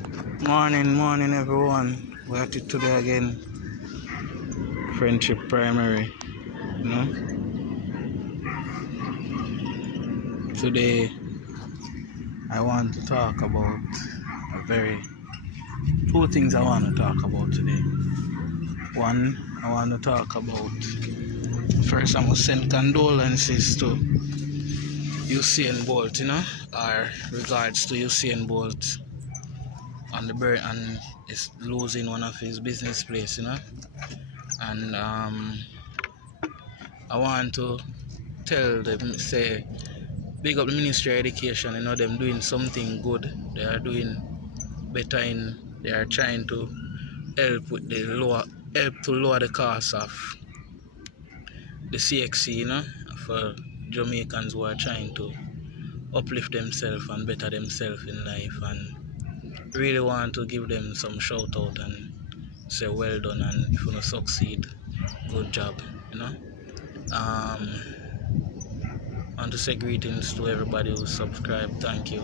Morning everyone. We're at it today again. Friendship primary, you know. Today I want to talk about two things I want to talk about today. One, I want to talk about first I must send condolences to Usian Bolt, or regards to Usian Bolt on the bird and is losing one of his business place, and I want to tell them, say, big up the Ministry of Education, them doing something good. They are doing better they are trying to help with help to lower the cost of the CXC, for Jamaicans who are trying to uplift themselves and better themselves in life, and really want to give them some shout out and say well done, and if you want to succeed, good job, I want to say greetings to everybody who subscribed. Thank you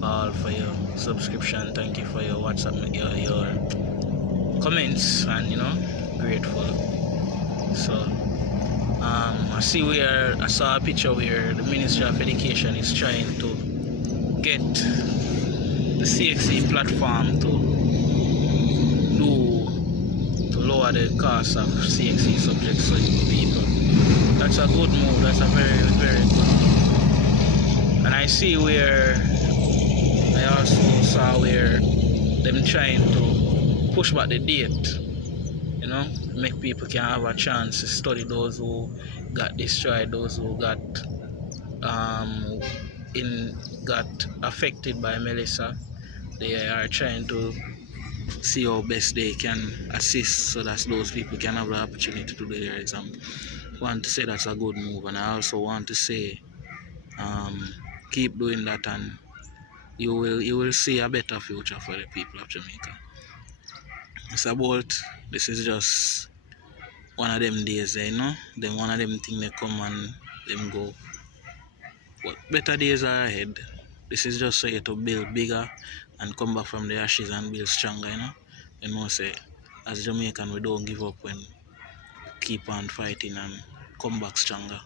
all for your subscription. Thank you for your WhatsApp, your comments, and grateful. So I saw a picture where the Ministry of Education is trying to get the CXC platform to lower the cost of CXC subjects for people. That's a good move. That's a very, very good move. And I also saw where them trying to push back the date, make people can have a chance to study, those who got destroyed, those who got affected by Melissa. They are trying to see how best they can assist so that those people can have the opportunity to do their exam. I want to say that's a good move, and I also want to say keep doing that, and you will see a better future for the people of Jamaica. This is just one of them days, then one of them things they come and them go. But better days are ahead. This is just so you to build bigger and come back from the ashes and build stronger, say, as Jamaican, we don't give up when keep on fighting and come back stronger.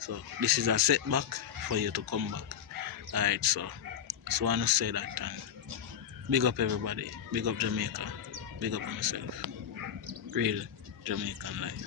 So this is a setback for you to come back. Alright, so I just want to say that, and big up everybody, big up Jamaica, big up myself. Real Jamaican life.